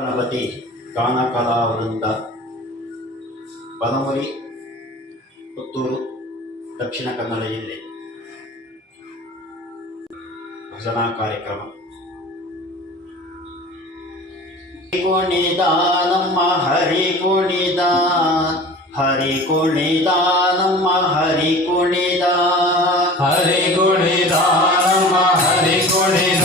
ಗಣಪತಿ ಕಾನಕಲಾವೃಂದ ಬನಮುರಿ ಪುತ್ತೂರು ದಕ್ಷಿಣ ಕನ್ನಡ ಜಿಲ್ಲೆ. ಭಜನಾ ಕಾರ್ಯಕ್ರಮ. ಕುಣಿದ ನಮ್ಮ ಹರಿ ಕುಣಿದ ಹರಿ ಕುಣಿದ ನಮ್ಮ ಹರಿ ಕುಣಿದ ಹರಿ ಕುಣಿದ ನಮ್ಮ ಹರಿ ಕುಣಿದ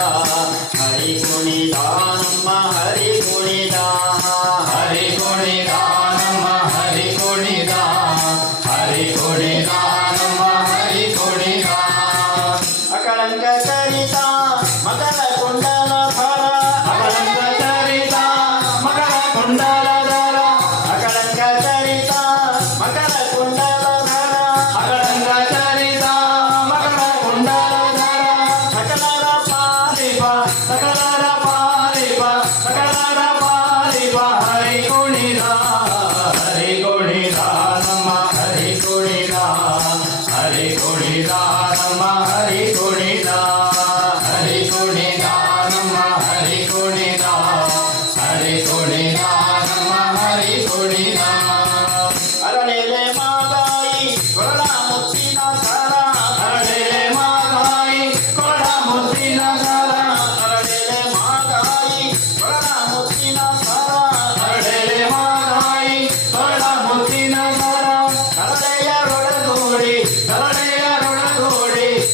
हरि मुनि दास हरि गुणिदा हरि गुणिदा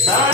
Ah!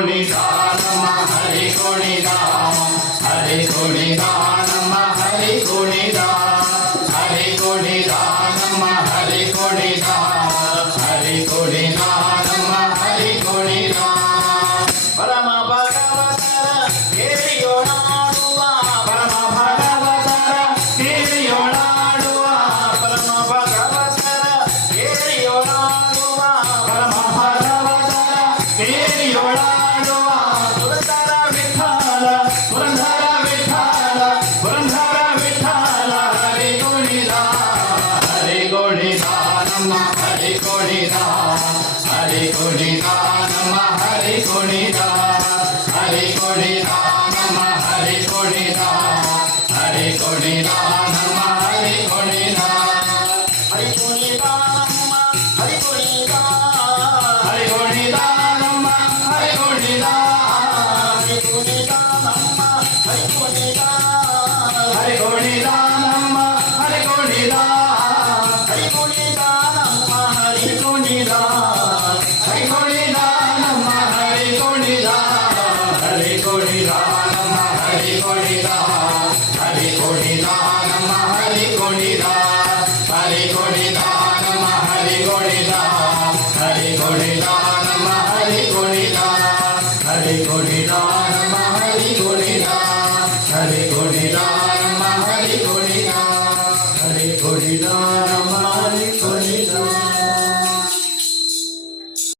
கோணிதா நம ஹரி கோணிதா ஹரி கோணிதா நம ஹரி கோணிதா ஹரி கோணிதா நம ஹரி கோணிதா ஹரி கோணிதா గుణిదా హరి గుణిదా నమ హరి గుణిదా హరి గుణిదా నమ హరి గుణిదా హరి గుణిదా నమ హరి గుణిదా హరి గుణిదా నమ హరి గుణిదా హరి గుణిదా నమ హరి గుణిదా హరి గుణిదా నమ Hari గుణిదా Hari Gorida, Hari Hare Hari Ram.